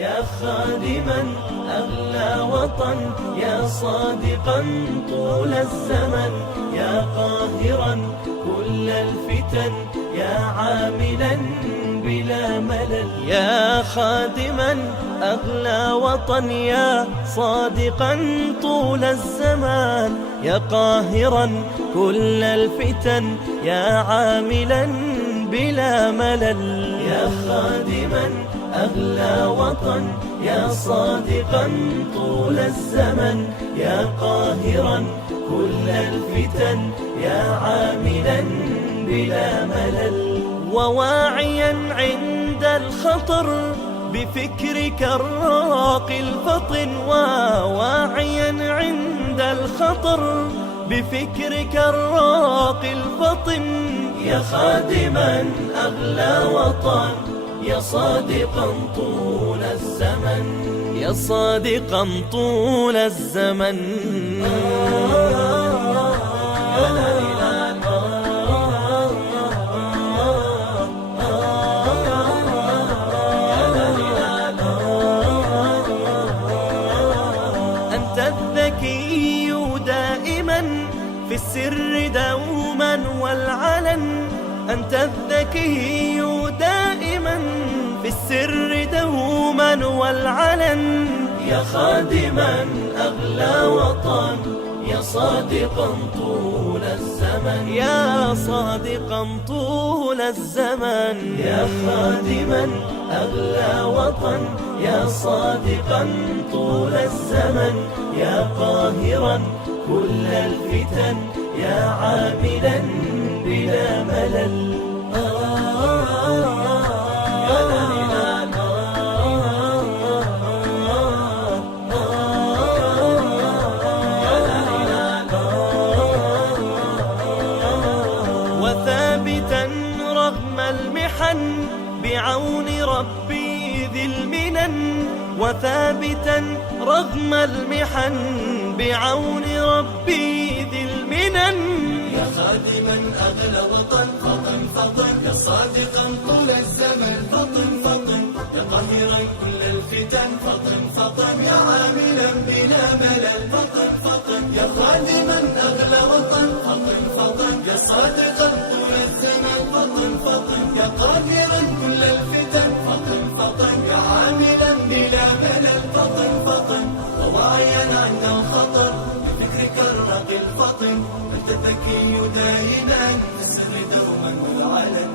يا خادما أغلى وطن، يا صادقا طول الزمن، يا قاهرا كل الفتن، يا عاملا بلا ملل. يا خادما أغلى وطن، يا صادقا طول الزمان، يا قاهرا كل الفتن، يا عاملا بلا ملل. يا خادما أغلى وطن، يا صادقا طول الزمن، يا قاهرا كل الفتن، يا عاملا بلا ملل. وواعيا عند الخطر بفكرك الراقي الفطن، وواعيا عند الخطر بفكرك الراقي الفطن. يا خادما أغلى وطن، يا صادقا طول الزمن، يا صادقا طول الزمن. أنت الذكي دائما في السر دوما والعلن، أنت الذكي دائما في السر دوما والعلن. يا خادما أغلى وطن، يا صادقا طول الزمن، يا صادقا طول الزمن. يا خادما أغلى وطن، يا صادقا طول الزمن، يا قاهرا كل الفتن، يا عاملا بلا ملل. وثابتا رغم المحن بعون ربي ذي المنن، وثابتا رغم المحن بعون ربي ذي المنن. يا خادما أغلى وطن، فطن فطن، يا صادقا طول الزمن، فطن فطن، يا قاهرا كل الفتن، فطن فطن، يا عاملا بلا ملل، فطن فطن، يا خادما أغلى وطن، فطن فطن، يا صادقا طول الزمن، فطن فطن، يا قاهرا كل الفتن، فطن فطن، يا عاملا بلا ملل، فطن فطن. وواعيا عند الخطر بفكرك الراقي الفطن، أنت الذكي دائما في السر دوما والعلن.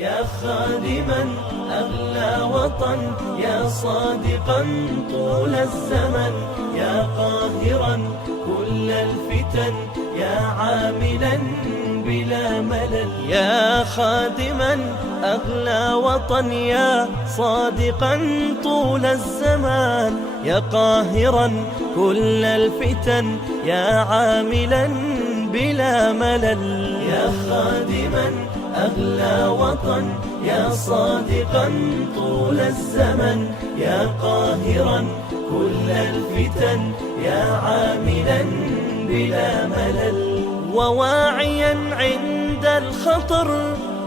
يا خادما أغلى وطن، يا صادقا طول الزمن، يا قاهرا كل الفتن، يا عاملا بلا ملل. يا خادما أغلى وطن، يا صادقا طول الزمان، يا قاهرا كل الفتن، يا عاملا بلا ملل. يا خادما أغلى وطن، يا صادقا طول الزمن، يا قاهرا كل الفتن، يا عاملا بلا ملل. وواعيا عند الخطر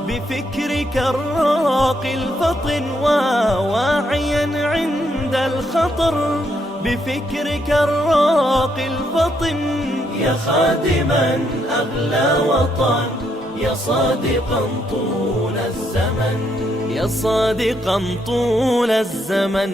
بفكرك الراقي الفطن، وواعيا عند الخطر بفكرك الراقي الفطن. يا خادما أغلى وطن، يا صادقا طول الزمن، يا صادقا طول الزمن.